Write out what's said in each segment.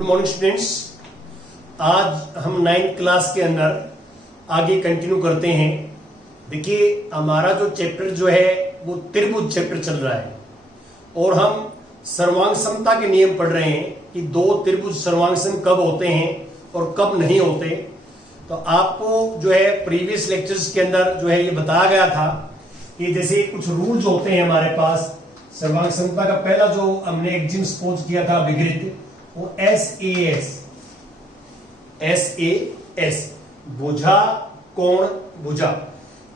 Good morning students. आज हम 9th class के अंदर आगे कंटिन्यू करते हैं। देखिए हमारा जो चैप्टर जो है वो त्रिभुज चैप्टर चल रहा है और हम सर्वांग समता के नियम पढ़ रहे हैं कि दो त्रिभुज सर्वांग सम कब होते हैं और कब नहीं होते। तो आपको जो है प्रीवियस लेक्चर्स के अंदर जो है ये बताया गया था कि जैसे कुछ रूल्स होते हैं हमारे पास सर्वांग समता का। पहला जो हमने एक्जिम सपोज किया था विकृत, वो SAS भुजा कोण भुजा।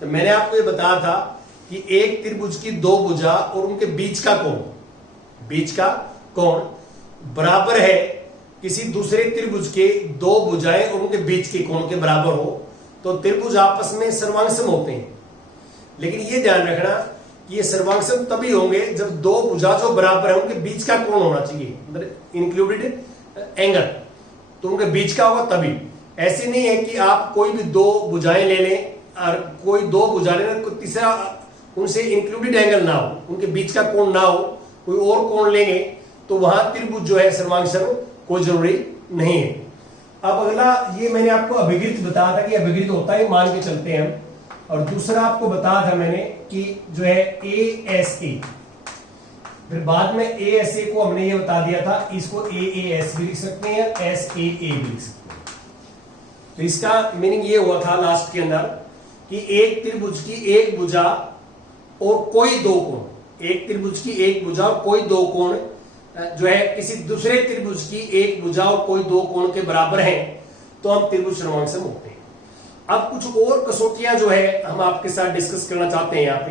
तो मैंने आपको ये बताया था कि एक त्रिभुज की दो भुजा और उनके बीच का कोण बराबर है किसी दूसरे त्रिभुज के दो भुजाएं और उनके बीच के कोण के बराबर हो तो त्रिभुज आपस में सर्वांगसम होते हैं। लेकिन ये ध्यान रखना कि ये सर्वांगसम तभी होंगे जब दो भुजा जो बराबर है उनके बीच का कोण होना चाहिए, मतलब इंक्लूडेड एंगल, तो उनके बीच का होगा तभी। ऐसे नहीं है कि आप कोई भी दो भुजाएं ले लें और कोई दो भुजा लें, कोई तीसरा उनसे इंक्लूडेड एंगल ना हो, उनके बीच का कोण ना हो, कोई और कोण लेंगे तो वहां त्रिभुज जो है सर्वांगसम कोई जरूरी नहीं है। अब अगला ये मैंने आपको अभिकृत बताया था कि अभिकृत होता है, मान के चलते हैं हम। और दूसरा आपको बताया था मैंने कि जो है ASA, फिर बाद में ASA को हमने ये बता दिया था, इसको AAS भी लिख सकते हैं, SAA भी लिख सकते हैं। तो इसका मीनिंग ये हुआ था लास्ट के अंदर कि एक त्रिभुज की एक भुजा और कोई दो कोण, एक त्रिभुज की एक भुजा और कोई दो कोण जो है किसी दूसरे त्रिभुज की एक भुजा और कोई दो कोण के बराबर हैं तो हम त्रिभुज सर्वांगसम होते हैं। अब कुछ और कसौटियां जो है हम आपके साथ डिस्कस करना चाहते हैं यहाँ पे।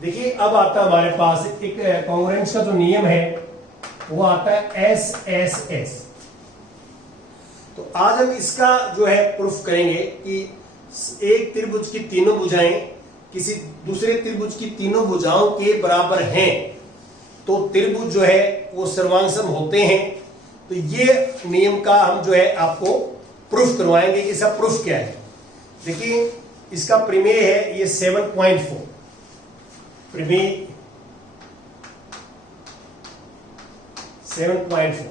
देखिए अब आता है हमारे पास एक कॉन्ग्रुएंस का जो नियम है वो आता है SSS। तो आज हम इसका जो है प्रूफ करेंगे कि एक त्रिभुज की तीनों भुजाएं किसी दूसरे त्रिभुज की तीनों भुजाओं के बराबर हैं तो त्रिभुज जो है वो सर्वांगसम होते हैं। तो ये नियम का हम जो है आपको प्रूफ करवाएंगे कि इसका प्रूफ क्या है। देखिए इसका प्रमेय है ये 7.4 प्रमेय 7.4।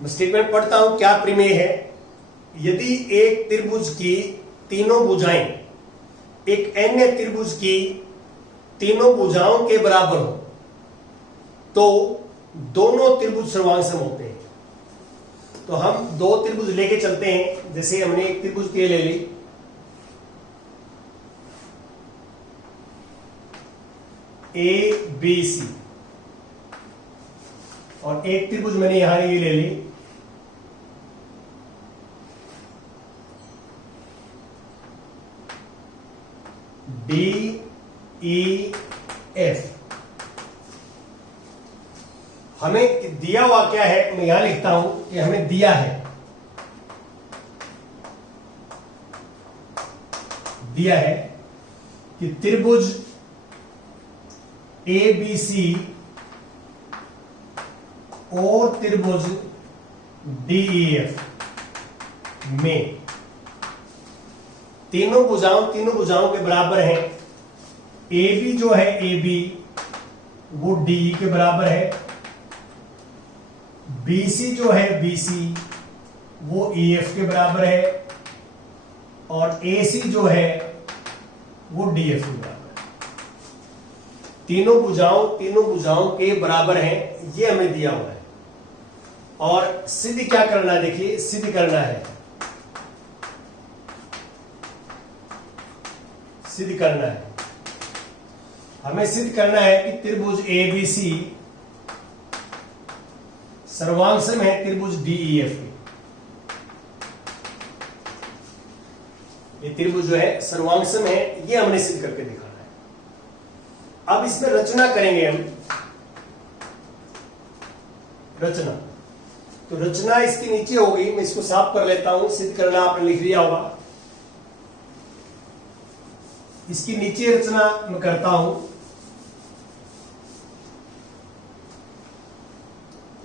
मैं स्टेटमेंट पढ़ता हूं क्या प्रमेय है। यदि एक त्रिभुज की तीनों भुजाएं एक अन्य त्रिभुज की तीनों भुजाओं के बराबर हो तो दोनों त्रिभुज सर्वांगसम होते हैं। तो हम दो त्रिभुज लेके चलते हैं। जैसे हमने एक त्रिभुज के ले ली, ABC, और एक त्रिभुज मैंने यहां ये ले ली DEF। हमें दिया हुआ क्या है, मैं यहां लिखता हूं कि हमें दिया है कि त्रिभुज ABC और त्रिभुज DEF में तीनों भुजाओं के बराबर हैं। AB जो है AB वो DE के बराबर है, BC जो है BC वो EF के बराबर है और AC जो है वो DF के बराबर है। तीनों भुजाओं के बराबर हैं, ये हमें दिया हुआ है। और सिद्ध क्या करना है, देखिए सिद्ध करना है हमें सिद्ध करना है कि त्रिभुज ABC सर्वांगसम है त्रिभुज DEF के। ये त्रिभुज जो है सर्वांगसम है, ये हमने सिद्ध करके दिखाना है। अब इसमें रचना करेंगे हम। तो रचना इसके नीचे होगी, मैं इसको साफ कर लेता हूं। सिद्ध करना आपने लिख लिया होगा, इसकी नीचे रचना मैं करता हूं।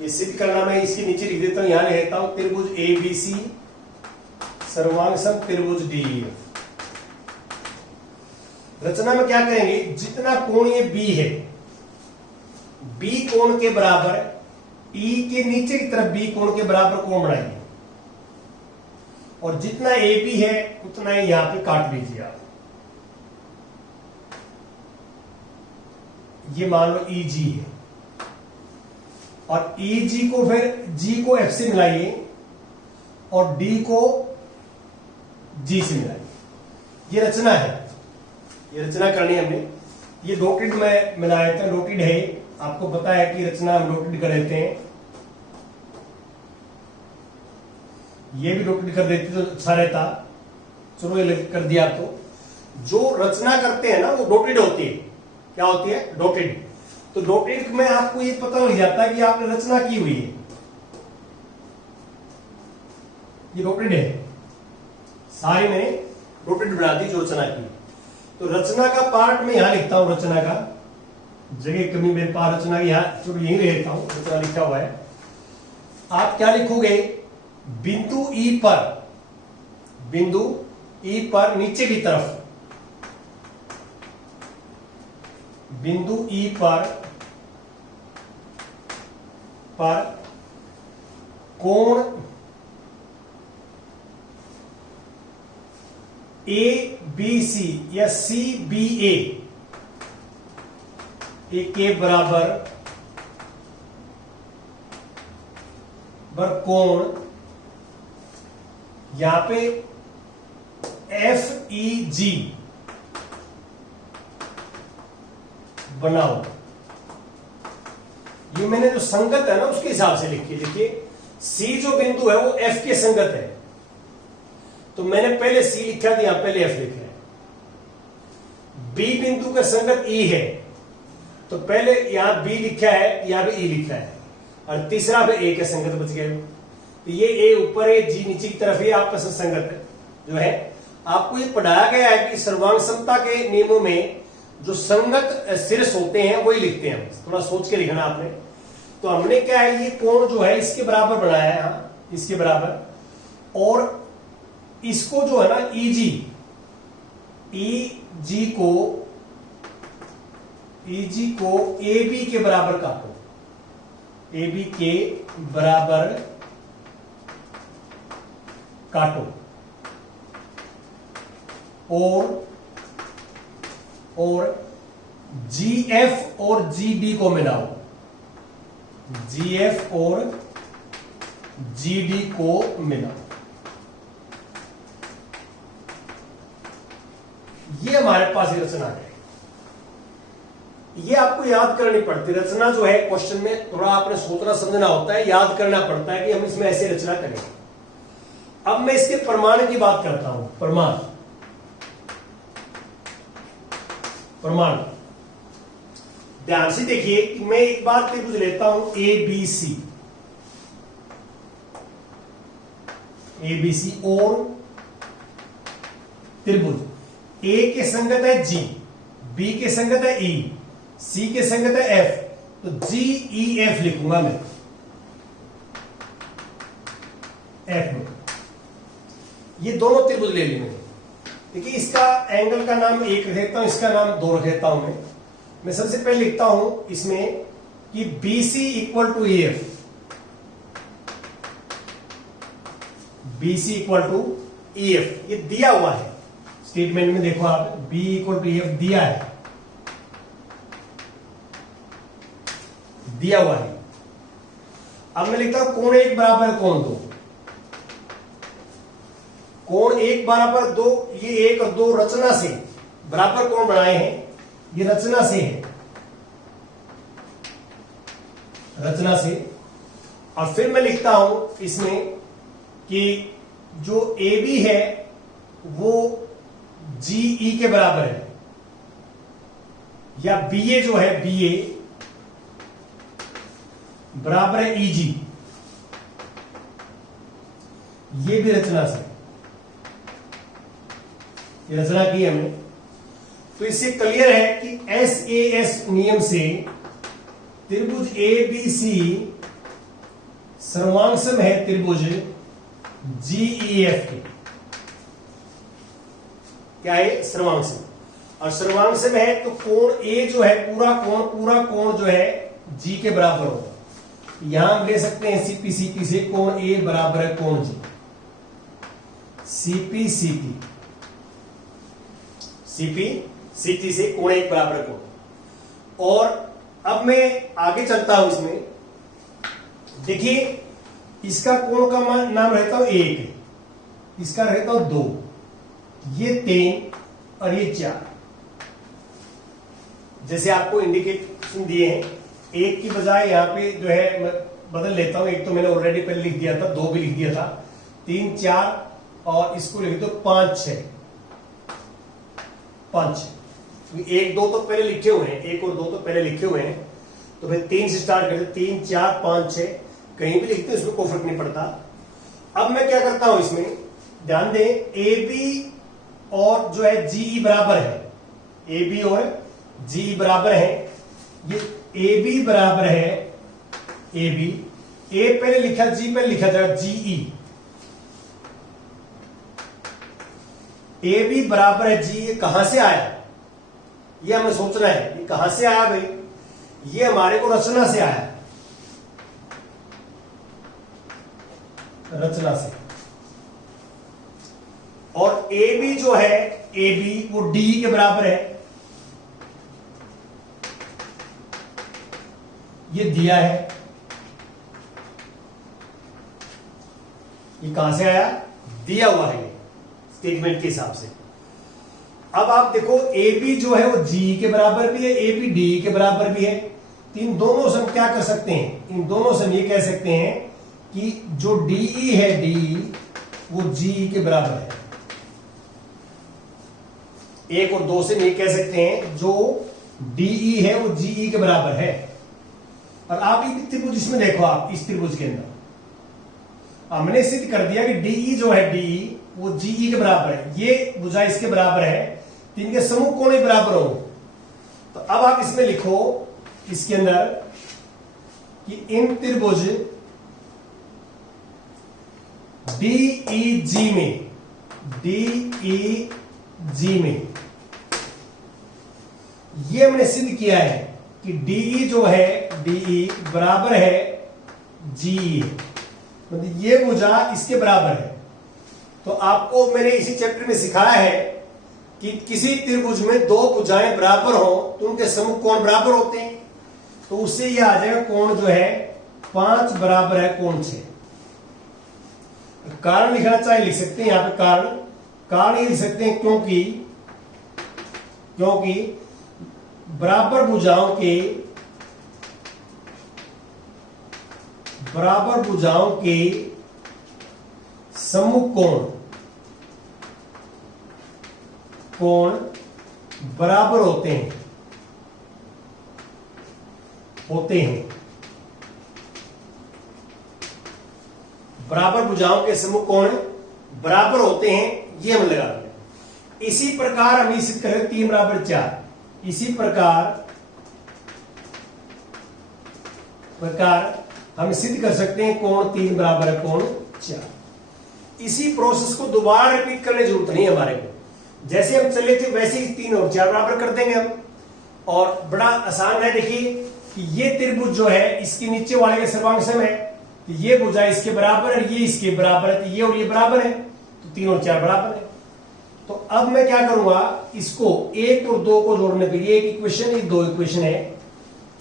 ये सिद्ध करना मैं इसके नीचे लिख देता हूं, यहां लिख देता हूं त्रिभुज ABC सर्वांगसम त्रिभुज DEF। रचना में क्या करेंगे, जितना कोण ये B है, B कोण के बराबर ई के नीचे की तरफ बी कोण के बराबर कोण बनाइए और जितना ए बी है उतना ही यहां पे काट लीजिए आप। ये मान लो ई जी है और ई जी को फिर जी को एफ से मिलाइए और डी को जी से मिलाइए। ये रचना है, ये रचना करनी है हमने। ये डॉटेड में मिलाया था, डॉटेड है, आपको पता है कि रचना हम डॉटेड कर देते हैं। ये भी डॉटेड कर देते तो अच्छा रहता, चलो ये कर दिया। तो जो रचना करते हैं ना वो डॉटेड होती है। क्या होती है? डॉटेड। तो डॉटेड में आपको ये पता लग जाता है कि आपने रचना की हुई है। ये डॉटेड है, सारी मैंने डॉटेड बना दी जो रचना की। तो रचना का पार्ट में यहां लिखता हूं, रचना का जगह कमी मेरे पास रचना की, यहां चलो यही लिखता हूं, रचना लिखा हुआ है। आप क्या लिखोगे? बिंदु ई पर, बिंदु ई पर नीचे की तरफ, बिंदु ई पर कोण ए बी सी या सी बी ए के बराबर कोण यहां पे एफ ई जी बनाओ। ये मैंने जो संगत है ना उसके हिसाब से लिखिए। देखिए सी जो बिंदु है वो एफ के संगत है, तो मैंने पहले सी लिखा था, यहां पहले एफ लिखा है। बी बिंदु का संगत ई है, तो पहले यहां बी लिखा है, यहां भी ई लिखा है, और तीसरा पे ए का संगत बच गया। तो ये ए ऊपर है, जी नीचे की तरफ है, आपका संगत है जो है। आपको ये पढ़ाया गया है कि सर्वांग समता के नियमों में जो संगत शीर्ष होते हैं वही लिखते हैं। थोड़ा सोच के लिखना आपने। तो हमने क्या है, ये कोण जो है इसके बराबर बनाया है, हाँ इसके बराबर, और इसको जो है ना ई जी को ए बी के बराबर काटो, ए बी के बराबर काटो, और जी एफ और जी डी को मिलाओ, जी एफ और जी डी को मिलाओ। ये हमारे पास ये रचना है। ये आपको याद करनी पड़ती है। रचना जो है क्वेश्चन में थोड़ा आपने सोचना समझना होता है, याद करना पड़ता है कि हम इसमें ऐसे रचना करें। अब मैं इसके प्रमाण की बात करता हूं। प्रमाण ध्यान से देखिए कि मैं एक बार त्रिभुज लेता हूं ए बी सी और त्रिभुज ए के संगत है जी, बी के संगत है ई, सी के संगत है एफ, तो जी ई एफ लिखूंगा मैं, एफ में। ये दोनों त्रिभुज ले लिए मैंने। देखिए इसका एंगल का नाम 1 रखता हूं, इसका नाम 2 रखता हूं मैं सबसे पहले लिखता हूं इसमें कि B C equal to E F, B C equal to E F, ये दिया हुआ है स्टेटमेंट में। देखो आप, B equal to E F दिया है, दिया हुआ है। अब मैं लिखता हूं कोण 1 बराबर कोण 2, कोण 1 बराबर 2, ये 1 और 2 रचना से बराबर कोण बनाए हैं, ये रचना से है, रचना से। और फिर मैं लिखता हूं इसमें कि जो ए बी है वो जी ई के बराबर है, या बी ए जो है बी ए बराबर है ई जी, ये भी रचना से, ये रचना की हमने। तो इससे क्लियर है कि एस ए एस नियम से त्रिभुज ए बी सी सर्वांगसम है त्रिभुज जी ई एफ के। क्या है? सर्वांगसम। और सर्वांगसम है तो कोण ए जो है पूरा कोण जो है जी के बराबर होगा। यहां हम ले सकते हैं सीपी सीटी से कोण ए बराबर है कोण जी। सीपी सीटी, सीपी सीटी से कोण एक बराबर है कोण। और अब मैं आगे चलता हूं इसमें। देखिए इसका कोण का नाम रहता है 1, इसका रहता है 2, ये 3 और ये 4। जैसे आपको इंडिकेशन दिए हैं, 1 की बजाय यहाँ पे जो है मैं बदल लेता हूं। 1 तो मैंने ऑलरेडी पहले लिख दिया था, 2 भी लिख दिया था, 3 4 और इसको लिख दो 5 6। 5 1 2 तो पहले लिखे हुए हैं, 1 और 2 तो पहले लिखे हुए हैं, तो फिर 3 से स्टार्ट करते, 3 4 5 6 कहीं भी लिखते हैं, उसमें कोई फर्क नहीं पड़ता। अब मैं क्या करता हूं इसमें, ध्यान दें, ए बी और जो है जीई बराबर है, ए बी और जीई बराबर है। ये ए बी बराबर है, ए बी, ए पहले लिखा, जी पहले लिखा जाएगा जीई। ए बी बराबर है जी, ये कहां से आया, ये हमें सोचना है, ये कहां से आया भाई, ये हमारे को रचना से आया, रचना से। और ए बी जो है, ए बी वो डी के बराबर है, ये दिया है। ये कहां से आया, दिया हुआ है, ये स्टेटमेंट के हिसाब से। अब आप देखो ए बी जो है वो जी के बराबर भी है, ए बी डी के बराबर भी है। तो इन दोनों से हम क्या कर सकते हैं, इन दोनों से हम ये कह सकते हैं कि जो डीई है, डी वो जी के बराबर है। 1 और 2 से हम ये कह सकते हैं जो डीई है वो जीई के बराबर है। और आप ये त्रिभुज इसमें देखो, आप इस त्रिभुज के अंदर हमने सिद्ध कर दिया कि डीई जो है, डीई वो जीई के बराबर है, ये भुजा इसके बराबर है, तो इनके समूह कोण ही बराबर हो। तो अब आप इसमें लिखो इसके अंदर कि इन त्रिभुज डीईजी में, डीईजी में ये हमने सिद्ध किया है कि डीई जो है, डीई बराबर है जीई, मतलब ये भुजा इसके बराबर है। तो आपको मैंने इसी चैप्टर में सिखाया है कि किसी त्रिभुज में 2 भुजाएं बराबर हो तो उनके समूह कोण बराबर होते हैं। तो उससे ये आ जाएगा कोण जो है 5 बराबर है कोण 6। कारण लिखना चाहे लिख सकते हैं, यहां पे कारण ये लिख सकते हैं क्योंकि बराबर भुजाओं के सम्मुख कोण बराबर होते हैं। बराबर भुजाओं के सम्मुख कोण बराबर होते हैं, ये हम लगा दें। इसी प्रकार हम सिद्ध करें 3 बराबर 4। इसी प्रकार हम सिद्ध कर सकते हैं कोण 3 बराबर है कोण 4। इसी प्रोसेस को दोबारा रिपीट करने की जरूरत नहीं हमारे को, जैसे हम चले थे वैसे ही 3 और 4 बराबर कर देंगे हम। और बड़ा आसान है, देखिए कि ये त्रिभुज जो है इसके नीचे वाले के सर्वांग सम है, तो ये भुजा इसके बराबर है, ये इसके बराबर है, तो ये और ये बराबर है, तो 3 और 4 बराबर है। तो अब मैं क्या करूंगा, इसको 1 और 2 को जोड़ने पर, ये एक इक्वेशन, ये 2 इक्वेशन है,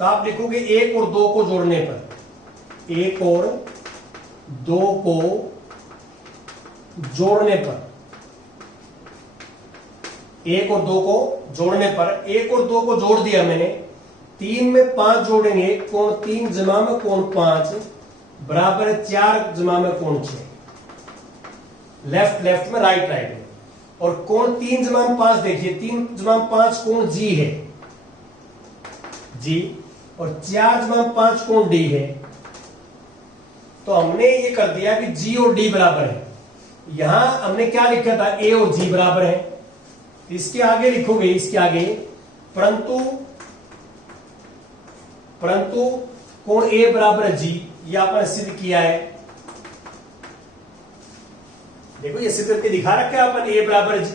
तो आप लिखोगे 1 और 2 को जोड़ने पर, 1 और 2 को जोड़ने पर, 1 और 2 को जोड़ने पर, 1 और 2 को जोड़ दिया मैंने, 3 में 5 जोड़ेंगे, कोण 3 जमा में कोण 5 बराबर है 4 जमा में कोण 6। लेफ्ट में राइट में। और कोण 3 जमा में 5 देखिए, 3 जमा में 5 कोण जी है, जी, और 4 जमा में 5 कोण डी है। तो हमने ये कर दिया कि जी और डी बराबर है। यहां हमने क्या लिखा था, ए और जी बराबर है, इसके आगे लिखोगे, इसके आगे परंतु कोण ए बराबर है जी, ये आपने सिद्ध किया है। देखो ये सिद्ध करके दिखा रखा है अपन, ए बराबर है जी,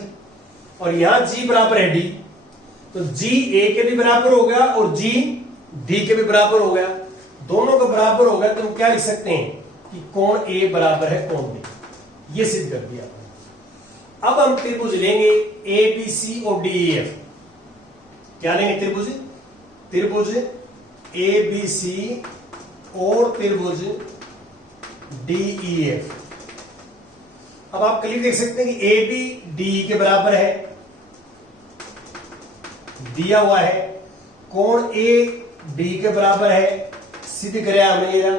और यहां जी बराबर है डी, तो जी ए के भी बराबर हो गया और जी डी के भी बराबर हो गया। दोनों के बराबर होगा तो हम क्या लिख सकते हैं कि कोण ए बराबर है कोण बी, ये सिद्ध कर दिया। अब हम त्रिभुज लेंगे ए बी सी और डी ई एफ। क्या लेंगे? त्रिभुज ए बी सी और त्रिभुज डी ई एफ। अब आप क्लियर देख सकते हैं कि ए बी डी के बराबर है, दिया हुआ है। कोण ए डी के बराबर है, सिद्ध कराया हमने ये,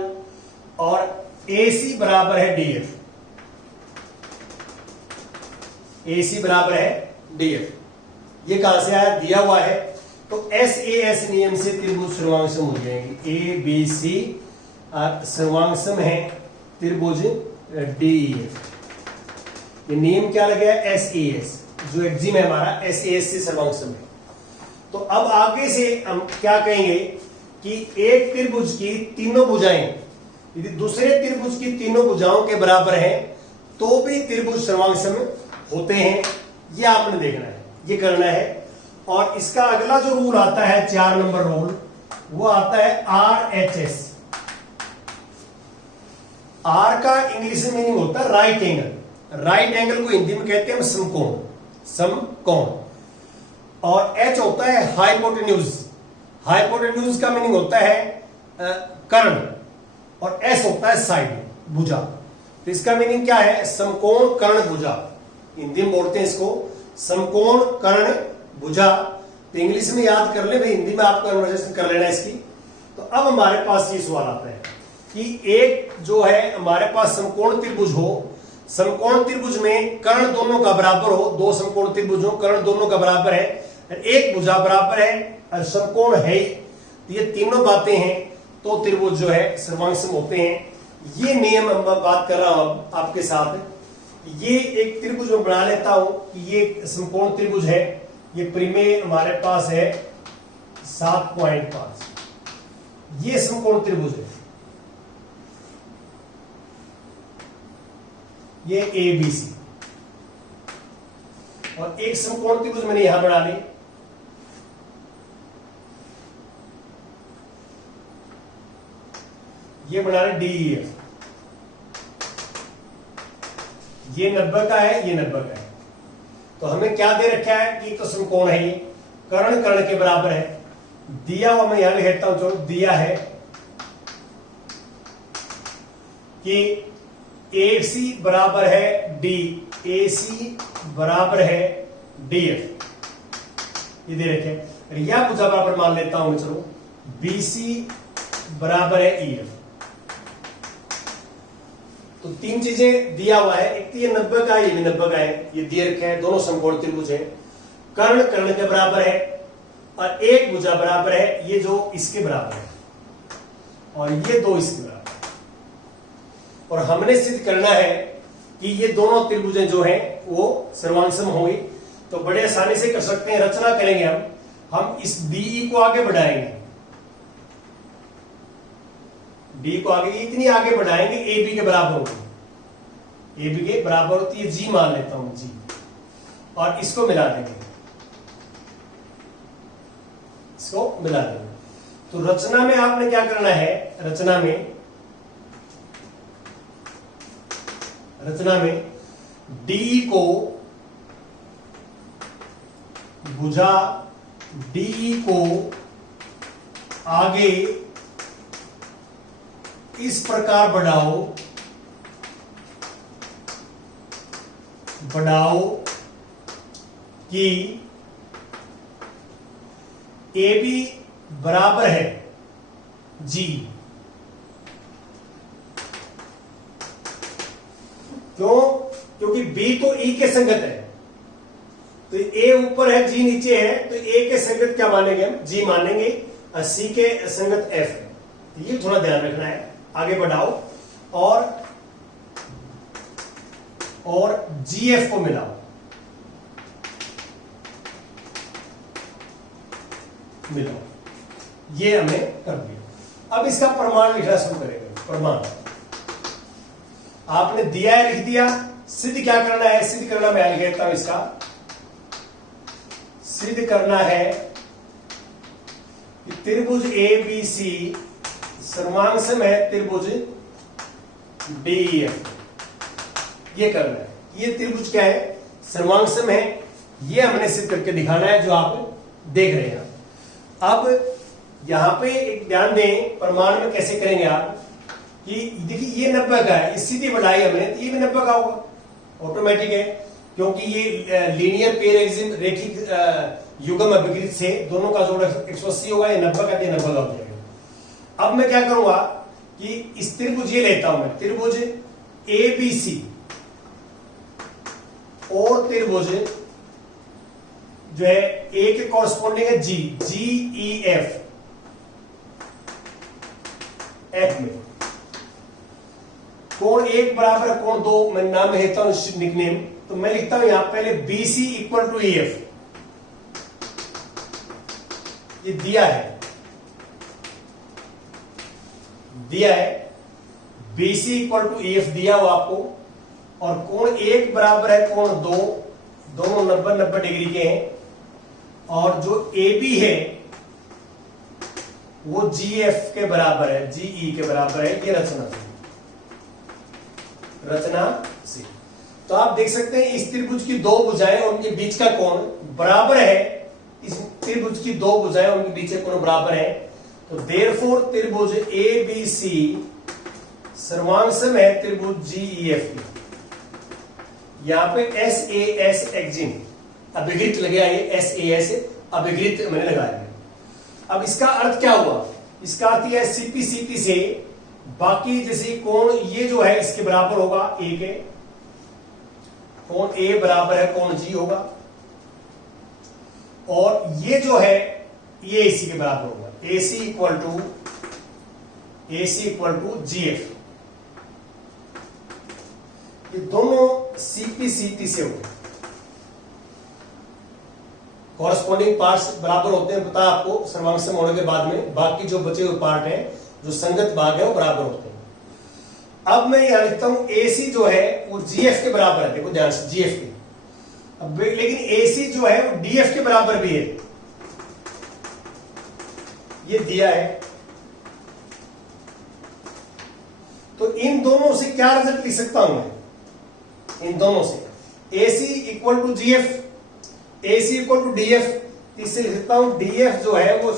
और ए सी बराबर है डी एफ। ए सी बराबर है डी एफ, ये कहां से आया? दिया हुआ है। तो एस ए एस नियम से त्रिभुज सर्वांगसम हो जाएंगे। ए बी सी सर्वांगसम है त्रिभुज डी ई एफ। ये नियम क्या लग गया? एस ए एस, जो एक्जिम है हमारा एस ए एस से सर्वांगसम है। तो अब आगे से हम क्या कहेंगे कि एक त्रिभुज की तीनों भुजाएं यदि दूसरे त्रिभुज की तीनों भुजाओं के बराबर है तो भी त्रिभुज सर्वांगसम होते हैं। ये आपने देखना है, ये करना है। और इसका अगला जो रूल आता है 4 नंबर रूल, वो आता है आर एच एस। आर का इंग्लिश में मीनिंग होता है राइट एंगल। राइट एंगल को हिंदी में कहते हैं हम समकोण, समकोण। और एच होता है हाइपोटेन्यूज। हाइपोटेन्यूज का मीनिंग होता है कर्ण, और एस होता है साइड, भुजा। तो इसका मीनिंग क्या है? समकोण कर्ण भुजा। हिंदी में बोलते हैं इसको समकोण कर्ण भुजा। तो इंग्लिश में याद कर ले भाई, हिंदी में आपको कन्वर्सेशन कर लेना इसकी। तो अब हमारे पास ये सवाल आता है कि एक जो है हमारे पास समकोण त्रिभुज हो, समकोण त्रिभुज में कर्ण दोनों का बराबर हो, दो समकोण त्रिभुज हो, कर्ण दोनों का बराबर है, एक भुजा बराबर है और समकोण है, तो ये तीनों बातें हैं तो त्रिभुज जो है सर्वांगसम होते हैं। ये नियम हम बात कर रहा हूं आपके साथ। ये एक त्रिभुज में बना लेता हूं कि ये समकोण त्रिभुज है। ये परिमेय हमारे पास है 7.5। ये समकोण त्रिभुज है, ये ए बी सी। और एक समकोण त्रिभुज मैंने यहां बना ली, ये बना रहे डी ई एफ। ये 90 का है, ये 90 का है। तो हमें क्या दे रखा है कि तो समकोण है, ये कर्ण कर्ण के बराबर है। दिया हुआ मैं यहां लिखता हूं, चलो दिया है कि ए सी बराबर है डी, ए सी बराबर है डी एफ, ये दे रखे। या भुजा बराबर मान लेता हूं मैं, चलो बी सी बराबर है ई एफ। तो तीन चीजें दिया हुआ है, एक तो ये 90 का है, ये भी 90 का है, ये दिए रखे हैं, दोनों समकोण त्रिभुज है। कर्ण कर्ण के बराबर है और एक भुजा बराबर है, ये जो इसके बराबर है, और ये दो इसके बराबर है। और हमने सिद्ध करना है कि ये दोनों त्रिभुजें जो हैं वो सर्वांगसम होंगी। तो बड़े आसानी से कर सकते हैं, रचना करेंगे हम इस डीई को आगे बढ़ाएंगे, डी को आगे इतनी आगे बढ़ाएंगे ए बी के बराबर होगी, ए बी के बराबर होती है, जी मान लेता हूं जी, और इसको मिला देंगे, इसको मिला देंगे। तो रचना में आपने क्या करना है? रचना में डी को भुजा डी को आगे इस प्रकार बढ़ाओ कि ए बी बराबर है जी। क्यों? क्योंकि बी तो ई के संगत है, तो ए ऊपर है जी नीचे है, तो ए के संगत क्या मानेंगे हम? जी मानेंगे, और सी के संगत एफ है। तो ये थोड़ा ध्यान रखना है। आगे बढ़ाओ और जीएफ को मिलाओ, ये हमें कर दिया। अब इसका प्रमाण लिखना शुरू करेंगे। प्रमाण आपने दिया है, लिख दिया। सिद्ध क्या करना है? सिद्ध करना मैं लिख देता हूं। इसका सिद्ध करना है कि त्रिभुज ए बी सी सर्वांगसम है त्रिभुज DEF। ये करना है, ये त्रिभुज क्या है, सर्वांगसम है, ये हमने सिद्ध करके दिखाना है जो आप देख रहे हैं। अब यहां पे एक ध्यान दें, प्रमाण में कैसे करेंगे आप कि देखिए ये 90 का है, इस सीधी बढ़ाई हमने तो ये भी 90 का होगा, ऑटोमेटिक है, क्योंकि ये लीनियर पेयर एक्सिस रेखिक युग्म अभिकृत से दोनों का जोड़ 180 होगा, ये 90 का, ये 90 का हो जाएगा। अब मैं क्या करूंगा कि इस त्रिभुज ये लेता हूं मैं, त्रिभुज ABC और त्रिभुज जो है ए के कॉरस्पॉन्डिंग है GEF F में कोण 1 बराबर कोण 2, मैं नाम में लेता हूं निकनेम, तो मैं लिखता हूं यहां पहले BC इक्वल टू EF, ये दिया है BC इक्वल टू EF दिया हुआ आपको, और कोण 1 बराबर है कोण 2, दोनों 90-90 डिग्री के हैं, और जो AB है वो GF के बराबर है, GE के बराबर है, ये रचना से। तो आप देख सकते हैं इस त्रिभुज की दो भुजाएं और उनके बीच का कोण बराबर है, इस त्रिभुज की दो भुजाएं और उनके बीच का कोण बराबर है, तो देयरफॉर त्रिभुज ABC सर्वांगसम है त्रिभुज GEF की। यहां पे SAS एक्जिन अभिकृत लगे, ये SAS अभिकृत मैंने लगाया है। अब इसका अर्थ क्या हुआ, इसका अर्थ यह CP से बाकी जैसे कोण ये जो है इसके बराबर होगा A के, कोण A बराबर है कोण G होगा, और ये जो है ये इसी के बराबर होगा, AC इक्वल टू GF। ये दोनों CP से होंगे, कॉरस्पॉन्डिंग पार्ट्स बराबर होते हैं, पता है आपको सर्वांगसम होने के बाद में बाकी जो बचे हुए पार्ट हैं, जो संगत भाग है वो बराबर होते हैं। अब मैं यहां लिखता हूं AC जो है वो GF के बराबर है, देखो ध्यान से GF के, अब लेकिन AC जो है वो DF के बराबर भी है, ये दिया है। तो इन दोनों से क्या रिजल्ट लिख सकता हूं मैं, इन दोनों से AC equal to GF, AC equal to DF, इससे लिख सकता हूं DF जो है वो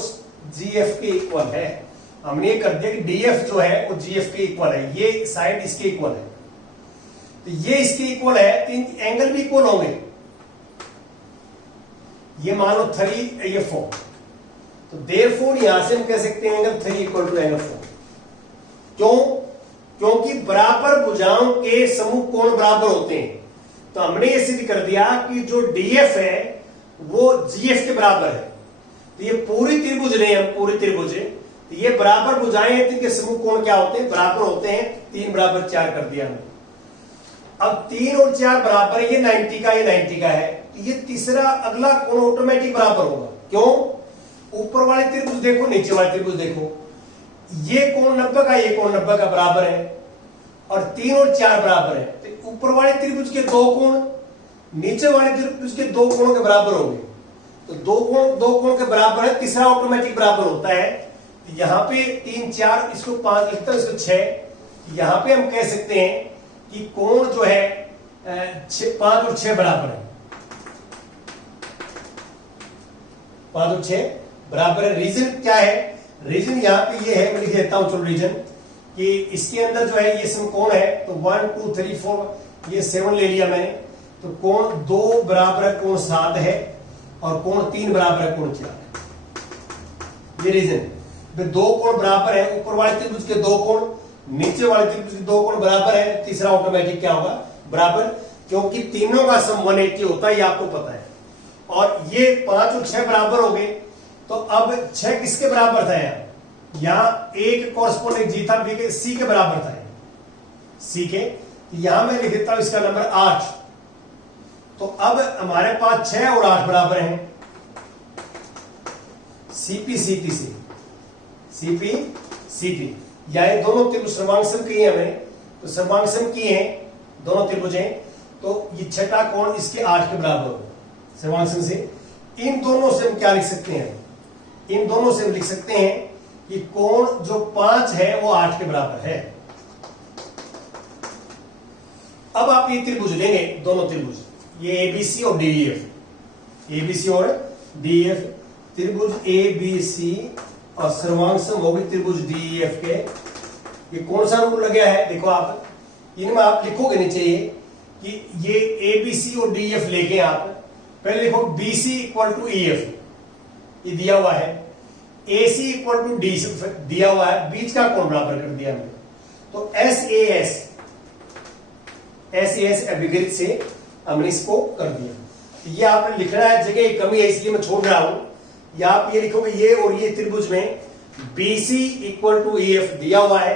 GF के इक्वल है। हमने ये कर दिया कि DF जो है वो GF के इक्वल है, ये साइड इसके इक्वल है, तो ये इसके इक्वल है, तीन एंगल भी इक्वल होंगे, ये मान लो 3, ये 4, तो देयरफॉर यहां से हम कह सकते हैं एंगल 3 इक्वल टू एंगल 4। क्यों? क्योंकि बराबर भुजाओं के समूह कोण बराबर होते हैं, तो हमने ये सिद्ध कर दिया कि जो DF है वो GF के बराबर है। तो ये पूरी त्रिभुज नहीं, हम पूरी त्रिभुज है, तो ये बराबर भुजाएं हैं, इनके समूह कोण क्या होते हैं, बराबर होते हैं, 3 बराबर 4 कर दिया हमने। अब 3 और 4 बराबर, ये 90 का, ये 90 का है, तो ये तीसरा अगला कोण ऑटोमेटिक बराबर होगा। क्यों? ऊपर वाले त्रिभुज देखो, नीचे वाले त्रिभुज देखो, ये कोण 90 का, ये कोण 90 का बराबर है, और 3 और 4 बराबर है, तो ऊपर वाले त्रिभुज के 2 कोण नीचे वाले त्रिभुज के 2 कोणों के बराबर होंगे, तो 2 कोण के बराबर है, तीसरा ऑटोमेटिक बराबर होता है। तो यहां पे 3 4, इसको 5 लिखता हूं, इसको 6, यहां पे हम कह सकते हैं कि कोण जो है 5 और 6 बराबर है, 5 और 6 बराबर है। रीजन क्या है, रीजन यहां पे ये है, मैं लिख देता हूं, चलो रीजन, कि इसके अंदर जो है ये समकोण है, तो 1 2 3 4, ये 7 ले लिया मैंने, तो कोण 2 बराबर है कोण 7 है, और कोण 3 बराबर है कोण 4 है। ये रीजन, 2 कोण बराबर है, ऊपर वाले त्रिभुज के 2 कोण, नीचे वाले त्रिभुज के 2 कोण बराबर है, तीसरा ऑटोमेटिक क्या होगा, बराबर, क्योंकि तीनों का सम 180 होता है, ये आपको पता है। और ये 5 और 6 बराबर हो गए, तो अब 6 किसके बराबर था, यहाँ A के कॉरस्पॉन्डिंग G था, B के C के बराबर था, C के, यहां मैं लिख देता हूं इसका नंबर 8। तो अब हमारे पास 6 और 8 बराबर हैं, CP CT, या ये दोनों त्रिभुज सर्वांगसम की है, हमें तो सर्वांगसम की हैं दोनों त्रिभुजें, तो ये छठा कोण इसके 8 के बराबर होगा सर्वांगसम से। इन दोनों से हम क्या लिख सकते हैं, इन दोनों से हम लिख सकते हैं कि कोण जो 5 है वो 8 के बराबर है। अब आप ये त्रिभुज लेंगे, दोनों त्रिभुज, ये एबीसी और डीईएफ, एबीसी और डीईएफ, त्रिभुज एबीसी और सर्वांग सम होगी त्रिभुज डीईएफ के। ये कौन सा रूल लग गया है, देखो आप इनमें आप लिखोगे नीचे ये कि ये एबीसी और डीईएफ लेके आप पहले लिखो बीसी इक्वल टू ईएफ, ये दिया हुआ है, एसी इक्वल टू डी दिया हुआ है, बीच का कोण बराबर कर दिया हमने, तो एस एस विपरीत से हमने इसको कर दिया। ये आपने लिखना है, जगह की कमी है इसलिए मैं छोड़ रहा हूं, या आप ये लिखोगे ये और ये त्रिभुज में BC इक्वल टू EF दिया हुआ है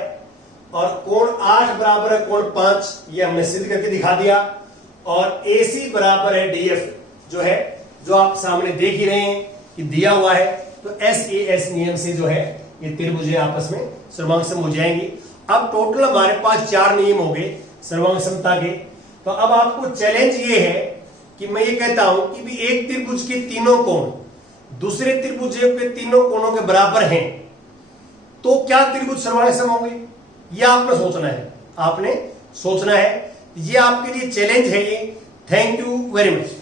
और कोण 8 बराबर है कोण 5, ये हमने सिद्ध करके दिखा दिया, और AC बराबर है DF जो है, जो आप सामने देख ही रहे हैं कि दिया हुआ है, तो SAS नियम से जो है ये त्रिभुजें आपस में सर्वांग सम हो जाएंगी। अब टोटल हमारे पास 4 नियम हो गए सर्वांग समता के। तो अब आपको चैलेंज ये है कि मैं ये कहता हूं कि भी एक त्रिभुज के तीनों कोण दूसरे त्रिभुज के तीनों कोणों के बराबर हैं, तो क्या त्रिभुज सर्वांग सम होंगे, ये आपने सोचना है, आपने सोचना है। ये आपके लिए चैलेंज है ये। Thank you very much.